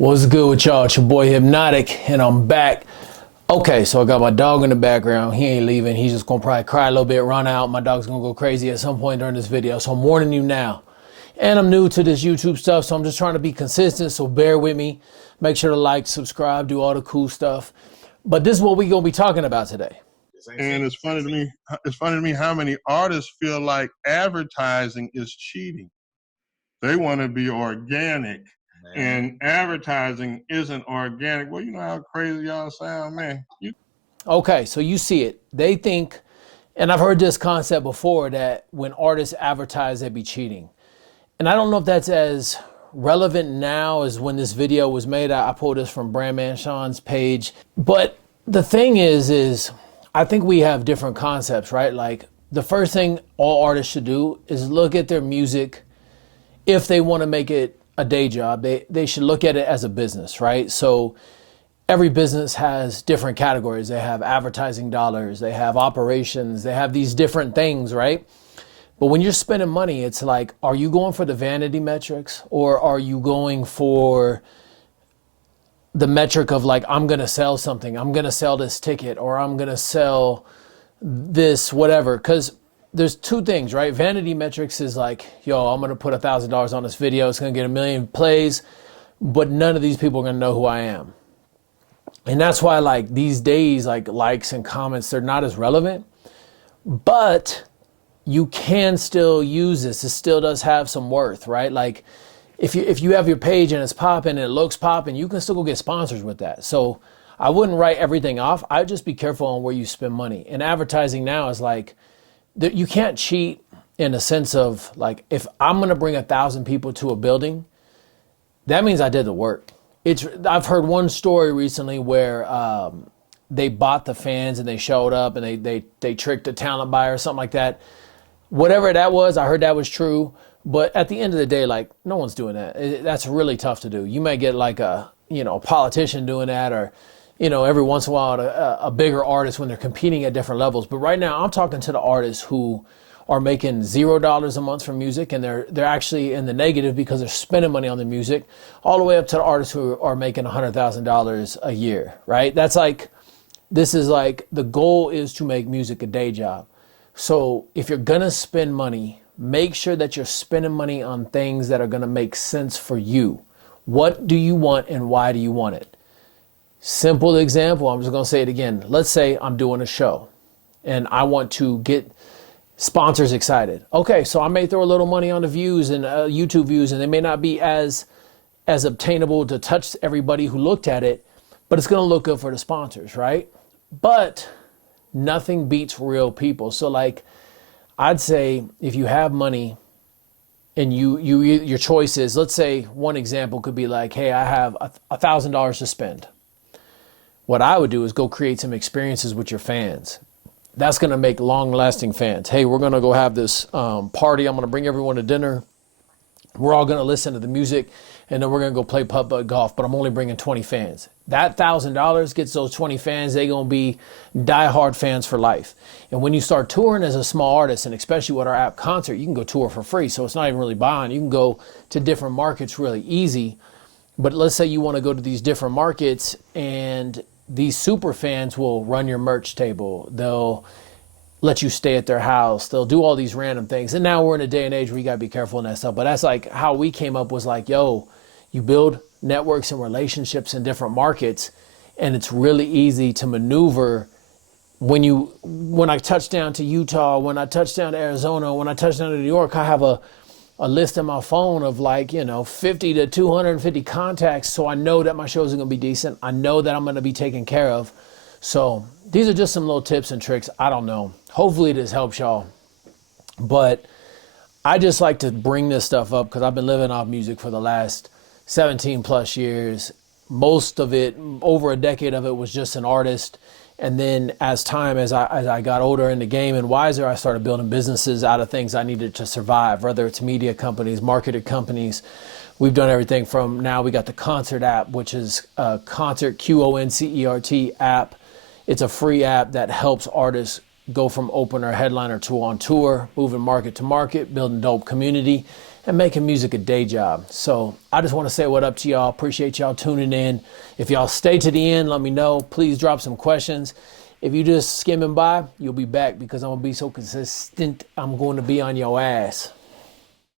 What's good with y'all? It's your boy Hypnautic, and I'm back. Okay, so I got my dog in the background. He ain't leaving. He's just gonna probably cry a little bit, run out. My dog's gonna go crazy at some point during this video. So I'm warning you now. And I'm new to this YouTube stuff, so I'm just trying to be consistent, so bear with me. Make sure to like, subscribe, do all the cool stuff. But this is what we're gonna be talking about today. And it's funny to me. It's funny to me how many artists feel like advertising is cheating. They want to be organic, and advertising isn't organic. Well, you know how crazy y'all sound, man. Okay, so you see it. They think, and I've heard this concept before, that when artists advertise, they be cheating. And I don't know if that's as relevant now as when this video was made. I pulled this from Brandman Sean's page. But the thing is I think we have different concepts, right? Like, the first thing all artists should do is look at their music. If they want to make it a day job, they should look at it as a business, right? So every business has different categories. They have advertising dollars, they have operations, they have these different things, right? But when you're spending money, it's like, are you going for the vanity metrics, or are you going for the metric of like, I'm going to sell something, I'm going to sell this ticket, or I'm going to sell this, whatever? Because there's two things, right? Vanity metrics is like, yo, I'm going to put $1,000 on this video. It's going to get 1 million plays, but none of these people are going to know who I am. And that's why, like, these days, like, likes and comments, they're not as relevant, but you can still use this. It still does have some worth, right? Like, if you have your page and it's popping and it looks popping, you can still go get sponsors with that. So I wouldn't write everything off. I'd just be careful on where you spend money. And advertising now is like, you can't cheat in a sense of like, if I'm going to bring 1,000 people to a building, that means I did the work. I've heard one story recently where they bought the fans and they showed up and they tricked a talent buyer or something like that. Whatever that was, I heard that was true. But at the end of the day, like, no one's doing that. That's really tough to do. You may get like a politician doing that, or every once in a while a bigger artist when they're competing at different levels. But right now I'm talking to the artists who are making $0 a month from music, and they're actually in the negative because they're spending money on the music, all the way up to the artists who are making $100,000 a year, right? This is like, the goal is to make music a day job. So if you're gonna spend money, make sure that you're spending money on things that are gonna make sense for you. What do you want and why do you want it? Simple example, I'm just going to say it again. Let's say I'm doing a show and I want to get sponsors excited. Okay, so I may throw a little money on the views and YouTube views, and they may not be as obtainable to touch everybody who looked at it, but it's going to look good for the sponsors, right? But nothing beats real people. So like, I'd say if you have money and your choice is, let's say one example could be like, hey, I have $1,000 to spend. What I would do is go create some experiences with your fans. That's going to make long-lasting fans. Hey, we're going to go have this party. I'm going to bring everyone to dinner. We're all going to listen to the music, and then we're going to go play putt-putt golf, but I'm only bringing 20 fans. That $1,000 gets those 20 fans. They're going to be diehard fans for life. And when you start touring as a small artist, and especially with our app Qoncert, you can go tour for free, so it's not even really buying. You can go to different markets really easy. But let's say you want to go to these different markets, and these super fans will run your merch table. They'll let you stay at their house. They'll do all these random things. And now we're in a day and age where you got to be careful in that stuff. But that's like how we came up, was like, yo, you build networks and relationships in different markets, and it's really easy to maneuver. When I touch down to Utah, when I touch down to Arizona, when I touch down to New York, I have a list on my phone of like, 50 to 250 contacts. So I know that my shows are going to be decent. I know that I'm going to be taken care of. So these are just some little tips and tricks. I don't know. Hopefully this helps y'all. But I just like to bring this stuff up because I've been living off music for the last 17 plus years. Most of it, over a decade of it, was just an artist. And then as I got older in the game and wiser, I started building businesses out of things I needed to survive, whether it's media companies, marketed companies. We've done everything from, now we got the Qoncert app, which is a Qoncert, Qoncert app. It's a free app that helps artists go from opener, headliner to on tour, moving market to market, building dope community. and making music a day job. So I just want to say what up to y'all. Appreciate y'all tuning in. If y'all stay to the end, let me know. Please drop some questions. If you just skimming by, you'll be back because I'm going to be so consistent. I'm going to be on your ass.